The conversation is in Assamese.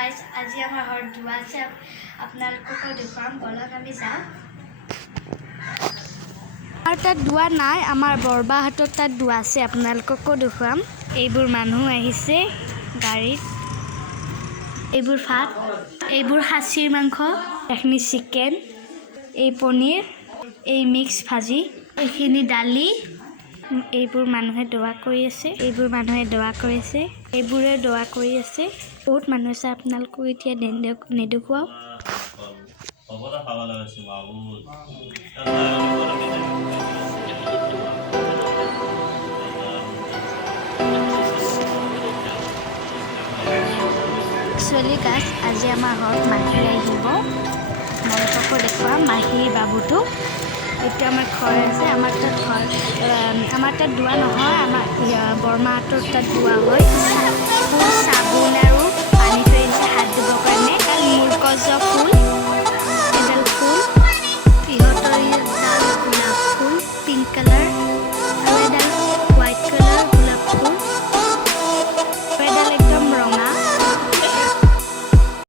গাইজ আজি আমাৰ ঘৰত দুৱা আছে আপোনালোককো দেখুৱাম বলক আমি যাওঁ আমাৰ তাত দুৱা নাই আমাৰ বৰবাহঁতৰ তাত দুৱা আছে আপোনালোককো দেখুৱাম এইবোৰ মানুহ আহিছে গাড়ীত এইবোৰ ভাত এইবোৰ খাচীৰ মাংস এইখিনি চিকেন এই পনীৰ এই মিক্স ভাজি এইখিনি দালি এইবোৰ মানুহে দোৱা কৰি আছে এইবোৰে দোৱা কৰি আছে বহুত মানুহ আছে আপোনালোকক এতিয়া নেদেখুৱাও একচুৱেলি গাছ আজি আমাৰ ঘৰত মাহী আহিব আপোনালোককো দেখুৱাম মাহীৰ বাবুটো এতিয়া আমাৰ ঘৰ আছে আমাৰ তাত দোৱা নহয় আমাৰ বৰমাহঁতৰ তাত দোৱা হয় চাবোন আৰু